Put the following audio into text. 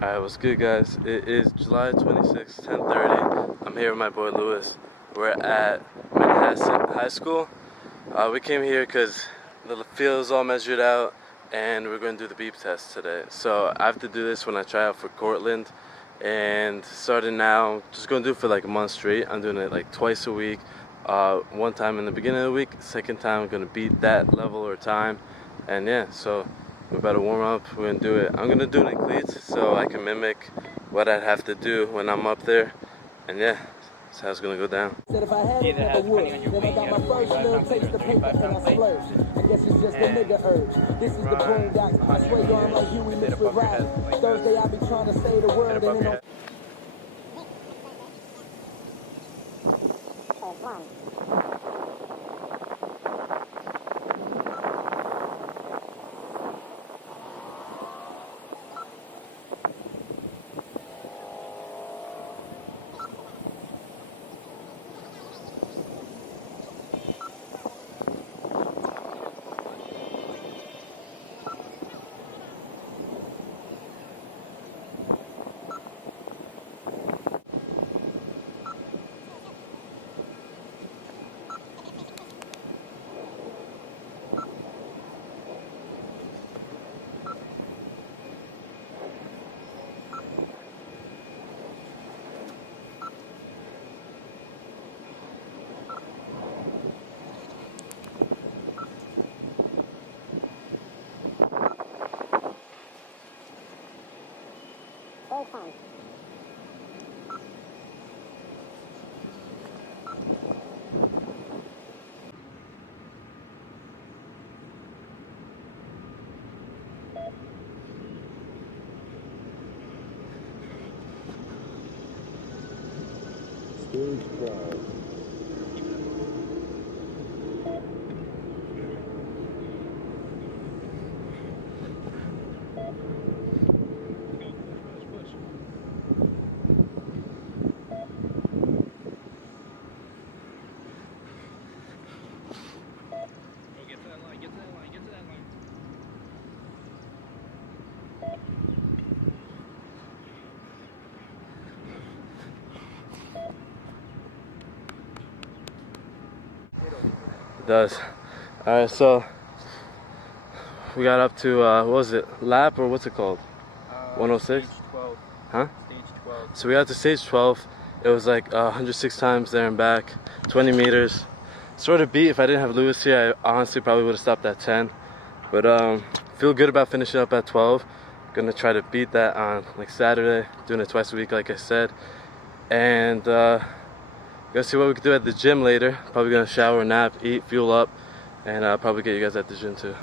Alright, what's good, guys? It is July 26th, 10:30. I'm here with my boy Lewis. We're at Manhasset High School. We came here because the field is all measured out and we're going to do the beep test today. So I have to do this when I try out for Cortland. And starting now, just going to do it for like a month straight. I'm doing it like twice a week. One time in the beginning of the week, second time I'm going to beat that level or time. And yeah, so we're about to warm up, we're gonna do it. I'm gonna do it in cleats so I can mimic what I'd have to do when I'm up there. And yeah, that's how it's gonna go down. Said if I had it, I would. Then I got my first little taste of paper and I splurged. I guess it's just a nigga urge. This is the boondocks. I swear I'm like Huey mixed with Riley. Thursday I be trying to say the word and then fine. Stage 5. It does. Alright, so we got up to, what was it? Lap or what's it called? 106? Stage 12. Huh? Stage 12. So we got to stage 12. It was like 106 times there and back, 20 meters. Sort of beat. If I didn't have Lewis here, I honestly probably would have stopped at 10. But feel good about finishing up at 12. Gonna try to beat that on like Saturday, doing it twice a week like I said. And gonna see what we can do at the gym later. Probably gonna shower, nap, eat, fuel up, and probably get you guys at the gym too.